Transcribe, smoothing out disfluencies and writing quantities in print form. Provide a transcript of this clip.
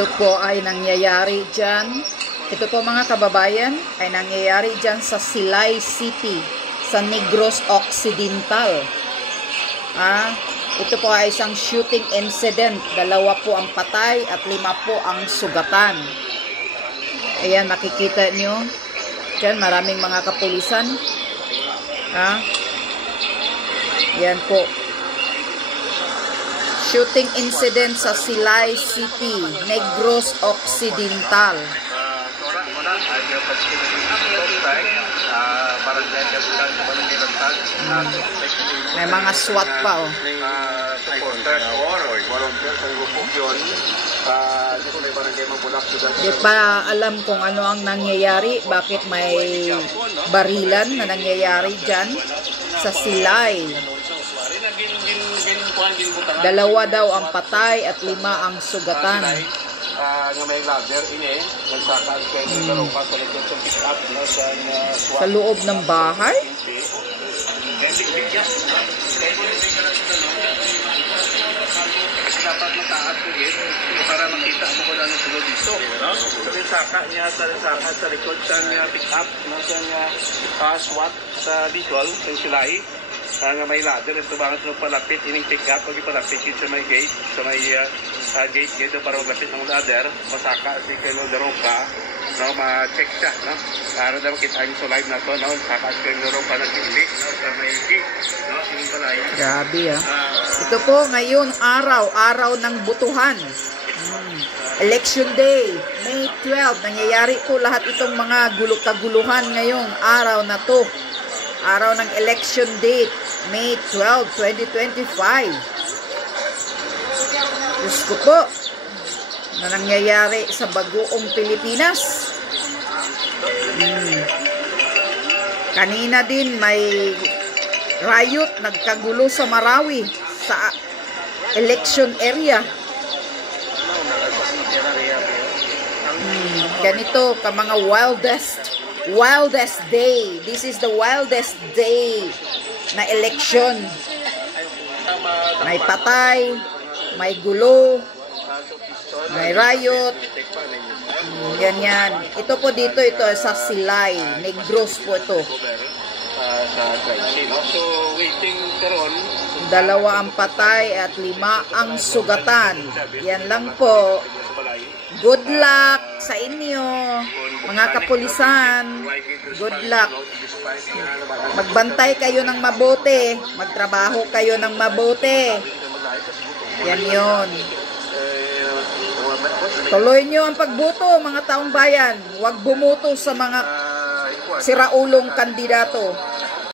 Ito po ay nangyayari dyan. Ito po mga kababayan ay nangyayari dyan sa Silay City, sa Negros Occidental. Ito po ay isang shooting incident. 2 po ang patay at 5 po ang sugatan. Ayan, makikita nyo. Dyan, maraming mga kapulisan. Yan po. Shooting incident sa Silay City, Negros Occidental. May mga SWAT pa, oh. Di pa alam kung ano ang nangyayari, bakit may barilan na nangyayari dyan sa Silay. 2 daw ang patay at 5 ang sugatan. Sa loob ng bahay? Dapat mataas ulit para makita mo kung ano sunod dito. So, yung saka niya sa likod niya pick up, sa niya SWAT sa visual, sa Silay. Nga may ladder, ito bangat nung palapit, ining pick up, pag ipalapit yun sa may gate, gate dito para maglapit ng ladder, masaka si Colonel Daroca, ma-check siya, para daw kita yung live na to, saka si Colonel Daroca nag-click, sa may gate, ining palay. Grabe, Ito po ngayon, araw ng butuhan. Election Day, May 12, nangyayari po lahat itong mga kaguluhan ngayong araw na to. Araw ng election date, May 12, 2025. Diyos ko po, na nangyayari sa bagoong Pilipinas. Kanina din may riot, nagkagulo sa Marawi, sa election area. Ganito ka mga wildest day. This is the wildest day na election. May patay, may gulo, may riot. Yan. Ito po dito, ito sa Silay, Negros po ito. 2 ang patay at 5 ang sugatan. Yan lang po. Good luck sa inyo, mga kapulisan. Good luck. Magbantay kayo ng mabuti. Magtrabaho kayo ng mabuti. Yan yun. Tuloy nyo ang pagboto, mga taong bayan. Huwag bumuto sa mga siraulong kandidato.